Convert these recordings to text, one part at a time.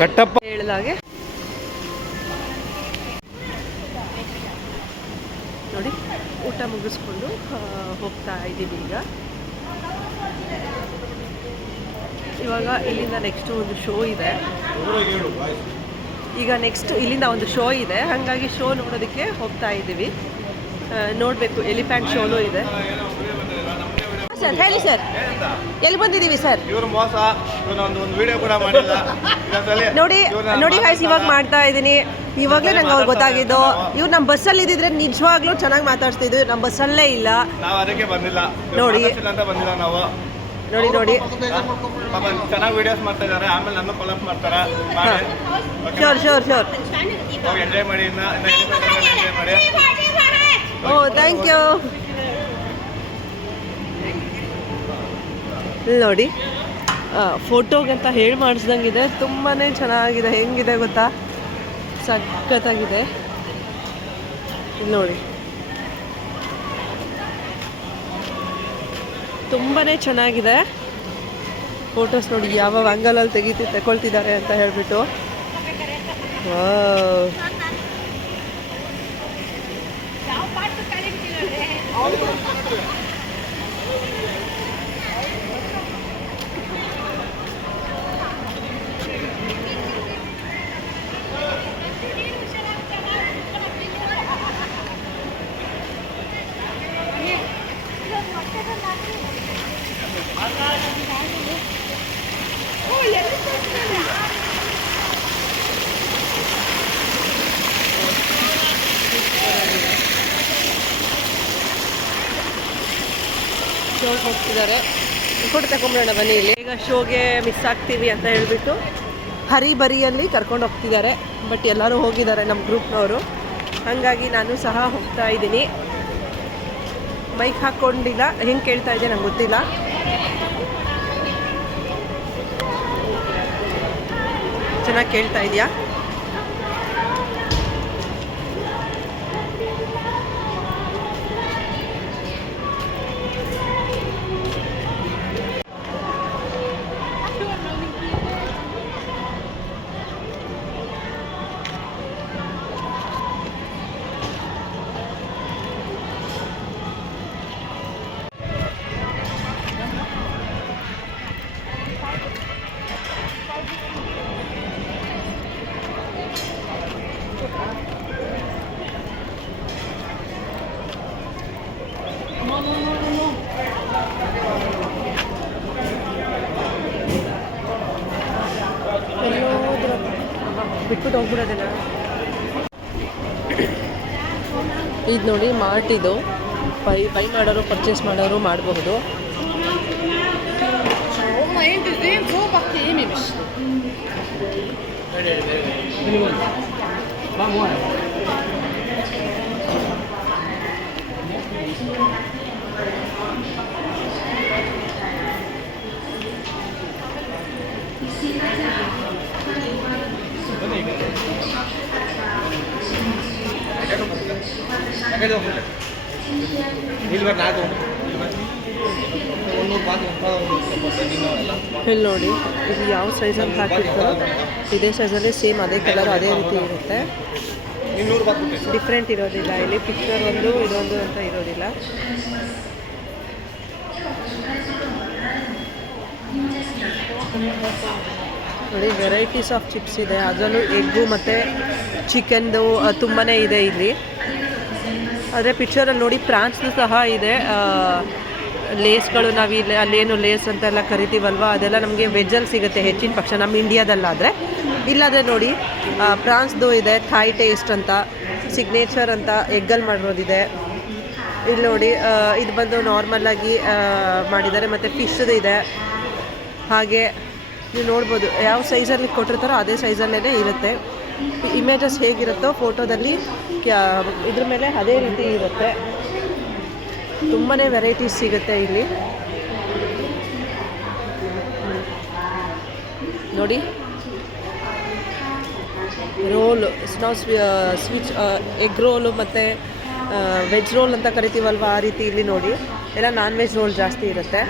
ಕಟ್ಟಪ್ಪ ಹೇಳಿದಾಗೆ ನೋಡಿ ಊಟ ಮುಗಿಸ್ಕೊಂಡು ಹೋಗ್ತಾ ಇದ್ದೀವಿ ಇವಾಗ ಇಲ್ಲಿಂದ ನೆಕ್ಸ್ಟ್ ಒಂದು ಶೋ ಇದೆ. ಈಗ ನೆಕ್ಸ್ಟ್ ಇಲ್ಲಿಂದ ಒಂದು ಶೋ ಇದೆ, ಹಾಗಾಗಿ ಶೋ ನೋಡೋದಕ್ಕೆ ಹೋಗ್ತಾ ಇದ್ದೀವಿ. ನೋಡಬೇಕು, ಎಲಿಫೆಂಟ್ ಶೋನೂ ಇದೆ. ಸರ್ ಹೇಳಿ ಸರ್, ಎಲ್ಲಿ ಬಂದಿದ್ದೀವಿ ಸರ್? ನೋಡಿ ನೋಡಿ ಗೈಸ್, ಇವಾಗ ಮಾಡ್ತಾ ಇದ್ದೀನಿ. ಇವಾಗಲೇ ನಂಗೆ ಅವ್ರು ಗೊತ್ತಾಗಿದ್ದು. ಇವ್ರು ನಮ್ಮ ಬಸ್ಸಲ್ಲಿ ಇದ್ದಿದ್ರೆ ನಿಜವಾಗ್ಲೂ ಚೆನ್ನಾಗಿ ಮಾತಾಡ್ತಿದ್ವಿ. ನಮ್ಮ ಬಸ್ಸಲ್ಲೇ ಇಲ್ಲ. ನೋಡಿ ನೋಡಿ ನೋಡಿ ಚೆನ್ನಾಗಿ ವಿಡಿಯೋಸ್ ಮಾಡ್ತಾ ಇದ್ದಾರೆ. ಆಮೇಲೆ ನನ್ನ ಕೊಲಾಪ್ ಮಾಡ್ತಾರೆ. ಶೋರ್ ಶೋರ್ ಶೋರ್ ಎಂಜಾಯ್ ಮಾಡಿ. ಓ ಥ್ಯಾಂಕ್ ಯು. ನೋಡಿ ಫೋಟೋಗಂತ ಹೇಳಿ ಮಾಡಿಸ್ದಂಗಿದೆ. ತುಂಬಾ ಚೆನ್ನಾಗಿದೆ. ಹೆಂಗಿದೆ ಗೊತ್ತಾ, ಸಖತ್ತಾಗಿದೆ. ನೋಡಿ ತುಂಬಾ ಚೆನ್ನಾಗಿದೆ. ಫೋಟೋಸ್ ನೋಡಿ ಯಾವ ಆ್ಯಂಗಲಲ್ಲಿ ತಗೊಳ್ತಿದ್ದಾರೆ ಅಂತ ಹೇಳ್ಬಿಟ್ಟು. ಶೋಗೆ ಹೋಗ್ತಿದ್ದಾರೆ. ಫೋಟೋ ತಗೊಂಬಿಡೋಣ ಬನ್ನಿ. ಇಲ್ಲಿ ಈಗ ಶೋಗೆ ಮಿಸ್ ಆಗ್ತೀವಿ ಅಂತ ಹೇಳ್ಬಿಟ್ಟು ಹರಿಬರಿಯಲ್ಲಿ ಕರ್ಕೊಂಡು ಹೋಗ್ತಿದ್ದಾರೆ. ಬಟ್ ಎಲ್ಲರೂ ಹೋಗಿದ್ದಾರೆ ನಮ್ಮ ಗ್ರೂಪ್ನವರು, ಹಾಗಾಗಿ ನಾನು ಸಹ ಹೋಗ್ತಾ ಇದ್ದೀನಿ. ಮೈಕ್ ಹಾಕ್ಕೊಂಡಿಲ್ಲ, ಹೆಂಗೆ ಕೇಳ್ತಾ ಇದೆ ನಂಗೆ ಗೊತ್ತಿಲ್ಲ. ಚೆನ್ನಾಗಿ ಕೇಳ್ತಾ ಇದೆಯಾ? ಬಿಟ್ಬಿಟ್ಟು ಹೋಗ್ಬಿಡೋದಿಲ್ಲ. ಇದು ನೋಡಿ ಮಾರ್ಟ್, ಇದು ಬೈ ಮಾಡೋರು ಪರ್ಚೇಸ್ ಮಾಡೋರು ಮಾಡಬಹುದು. ಇಲ್ಲಿ ನೋಡಿ, ಇದು ಯಾವ ಸೈಜಲ್ಲಿ ಹಾಕಿರ್ತಾರೋ ಇದೇ ಸೈಜಲ್ಲಿ ಸೇಮ್ ಅದೇ ಕಲರ್ ಅದೇ ರೀತಿ ಇರುತ್ತೆ. ಡಿಫ್ರೆಂಟ್ ಇರೋದಿಲ್ಲ. ಇಲ್ಲಿ ಪಿಕ್ಚರ್ ಒಂದು ಇದೊಂದು ಅಂತ ಇರೋದಿಲ್ಲ. ನೋಡಿ ವೆರೈಟೀಸ್ ಆಫ್ ಚಿಪ್ಸ್ ಇದೆ. ಅದರಲ್ಲೂ ಎಗ್ಗು ಮತ್ತು ಚಿಕನ್ದು ತುಂಬಾ ಇದೆ ಇಲ್ಲಿ. ಆದರೆ ಪಿಕ್ಚರಲ್ಲಿ ನೋಡಿ ಪ್ರಾನ್ಸ್ದು ಸಹ ಇದೆ. ಲೇಸ್ಗಳು ನಾವಿಲ್ಲಿ ಅಲ್ಲೇನು ಲೇಸ್ ಅಂತೆಲ್ಲ ಕರಿತೀವಲ್ವ, ಅದೆಲ್ಲ ನಮಗೆ ವೆಜ್ಜಲ್ಲಿ ಸಿಗುತ್ತೆ ಹೆಚ್ಚಿನ ಪಕ್ಷ, ನಮ್ಮ ಇಂಡಿಯಾದಲ್ಲಾದರೆ. ಇಲ್ಲಾದರೆ ನೋಡಿ ಪ್ರಾನ್ಸ್ದು ಇದೆ, ಥಾಯ್ ಟೇಸ್ಟ್ ಅಂತ, ಸಿಗ್ನೇಚರ್ ಅಂತ ಎಗ್ಗಲ್ಲಿ ಮಾಡಿರೋದಿದೆ. ಇಲ್ಲಿ ನೋಡಿ ಇದು ಬಂದು ನಾರ್ಮಲಾಗಿ ಮಾಡಿದ್ದಾರೆ. ಮತ್ತು ಫಿಶ್ದು ಇದೆ. ಹಾಗೆ ನೀವು ನೋಡ್ಬೋದು ಯಾವ ಸೈಜಲ್ಲಿ ಕೊಟ್ಟಿರ್ತಾರೋ ಅದೇ ಸೈಜಲ್ಲೇ ಇರುತ್ತೆ. ಇಮೇಜಸ್ ಹೇಗಿರುತ್ತೋ ಫೋಟೋದಲ್ಲಿ ಇದ್ರ ಮೇಲೆ ಅದೇ ರೀತಿ ಇರುತ್ತೆ. ತುಂಬಾ ವೆರೈಟೀಸ್ ಸಿಗುತ್ತೆ ಇಲ್ಲಿ. ನೋಡಿ ರೋಲು, ಸ್ವೀಟ್ ಎಗ್ ರೋಲು ಮತ್ತು ವೆಜ್ ರೋಲ್ ಅಂತ ಕರಿತೀವಲ್ವ, ಆ ರೀತಿ ಇಲ್ಲಿ ನೋಡಿ ಎಲ್ಲ ನಾನ್ ವೆಜ್ ರೋಲ್ ಜಾಸ್ತಿ ಇರುತ್ತೆ.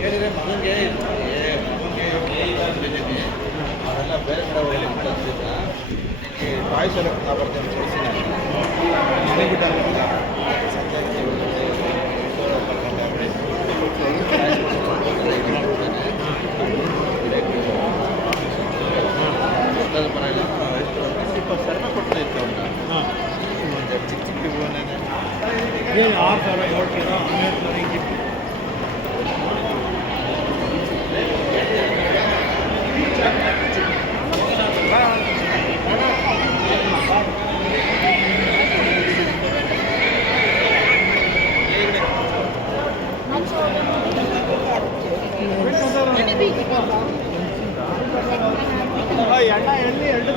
ಹೇಳಿದ್ರೆ ಮಗನಿಗೆ ಅದೆಲ್ಲ ಬೇರೆ ಕಡೆ ಹೋಗಿ ಮಾಡ್ತಿದ್ದ ಟಾಯ್ಸ್ ಎಲ್ಲ ಬರ್ತೇನೆ ತೋರಿಸಿದ ಮನೆ ಬಿಟ್ಟ ಪರವಾಗಿಲ್ಲ 20,000 ಕೊಡ್ತಾ ಇತ್ತು ಅವನ್ನ ಚಿಕ್ಕ ಚಿಕ್ಕ ಏನು 6,000 ಕೊಡ್ತೀರೋ ಆಮೇಲೆ ಎಣ್ಣ ಎಣ್ಣೆ ಎರಡು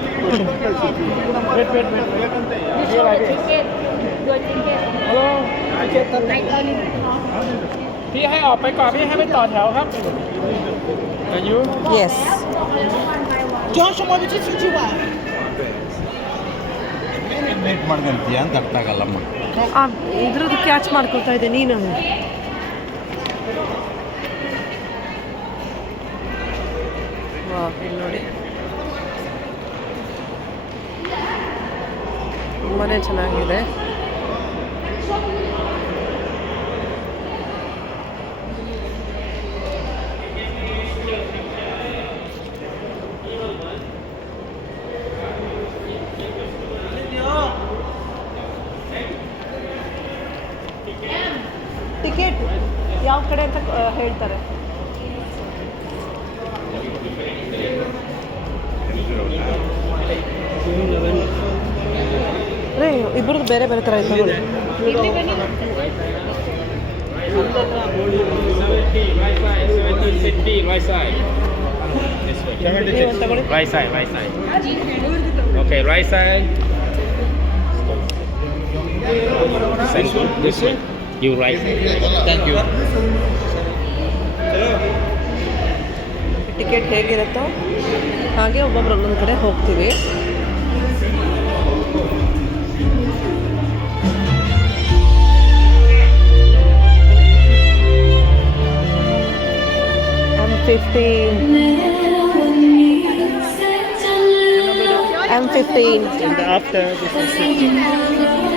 พี่ให้ออกไปก่อนพี่ให้ไปต่อแถวครับอายุ Yes. ಮೀಟ್ ಮಾಡ್ಕೊಂತೀಯ ಅಂತ ಅರ್ಥ ಆಗಲ್ಲಮ್ಮ ಇದ್ರದ್ದು ಕ್ಯಾಚ್ ಮಾಡ್ಕೊತಾ ಇದ್ದೆ ನೀನು ವಾ ಇಲ್ಲಿ ನೋಡಿ ತುಂಬಾ ಚೆನ್ನಾಗಿದೆ ಟಿಕೆಟ್ ಯಾವ ಕಡೆ ಅಂತ ಹೇಳ್ತಾರೆ ರೇ ಇಬ್ಬರದ್ದು ಬೇರೆ ಬೇರೆ ಥರ ಇದೆ Right side. Okay, right side. Center. This one. You right. Thank you ticket ಹೇಗಿರುತ್ತೋ ಹಾಗೆ ಒಬ್ಬೊಬ್ರು ಒಂದೊಂದು ಕಡೆ ಹೋಗ್ತೀವಿ I'm 15. And after this is